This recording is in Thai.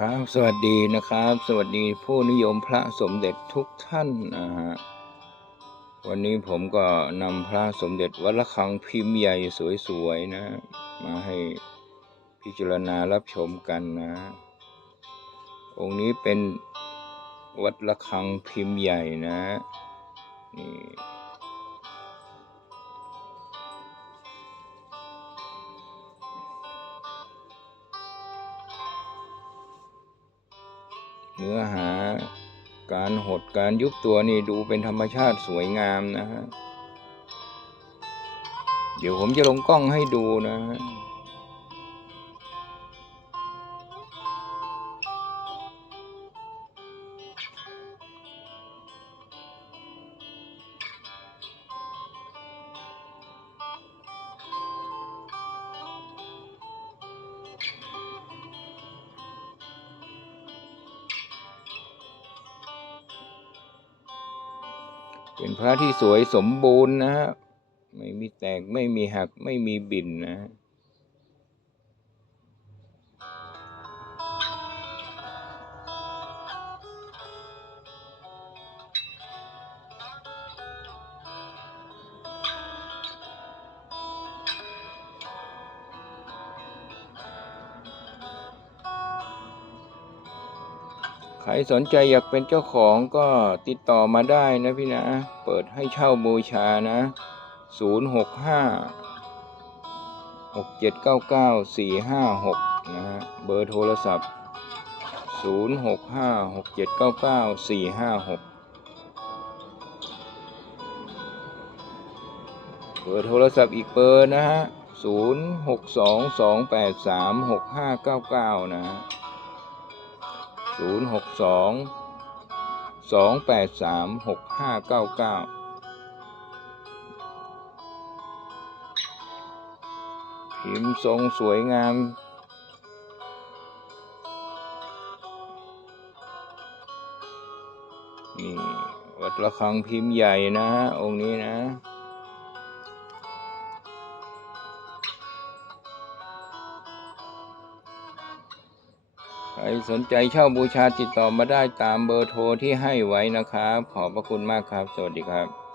ครับสวัสดีนะครับ สวัสดีผู้นิยมพระสมเด็จทุกท่านนะฮะวันนี้ผมก็นำพระสมเด็จวัดระฆังพิมพ์ใหญ่สวยๆนะ มาให้พิจารณารับชมกันนะ องค์นี้เป็นวัดระฆังพิมพ์ใหญ่นะนี่ เนื้อหาการหดการยุบตัวนี่ดูเป็นธรรมชาติสวยงามนะฮะ เดี๋ยวผมจะลงกล้องให้ดูนะฮะ เป็นพระที่สวยสมบูรณ์นะฮะไม่มีแตกไม่มีหักไม่มีบินนะฮะ ใครสนใจอยากเป็นเจ้าของก็ติดต่อมาได้นะพี่นะ เปิดให้เช่าบูชานะ 0 6 5 6 7 9 9 4 5 6 นะฮะ เบอร์โทรศัพท์ 0 6 5 6 7 9 9 4 5 6 เบอร์โทรศัพท์อีกเบอร์นะฮะ 0 6 2 2 8 3 6 5 9 9 นะฮะ ศูนย์หกสองสองแปดสามหกห้าเก้าเก้าพิมพ์ทรงสวยงาม นี่ วัดระฆังพิมพ์ใหญ่นะฮะองค์นี้นะ ใครสนใจเช่าบูชาติดต่อมาได้ตามเบอร์โทรที่ให้ไว้นะครับ ขอบพระคุณมากครับ สวัสดีครับ